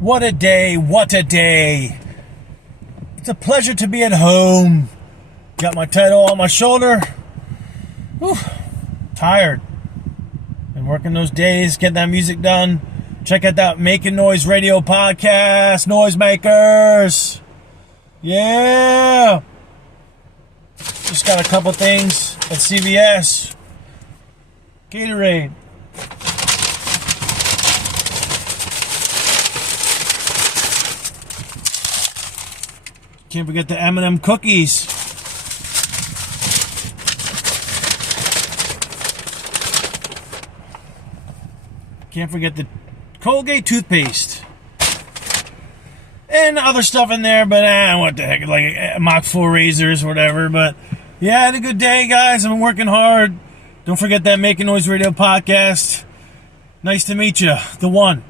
What a day, what a day. It's a pleasure to be at home. Got my title on my shoulder. Whew, tired. Been working those days, getting that music done. Check out that Making Noise Radio Podcast, Noisemakers. Yeah. Just got a couple things at CVS. Gatorade. Can't forget the M&M cookies. Can't forget the Colgate toothpaste. And other stuff in there, but what the heck, like Mach 4 razors or whatever. But yeah, I had a good day, guys. I've been working hard. Don't forget that Making Noise Radio Podcast. Nice to meet you. The one.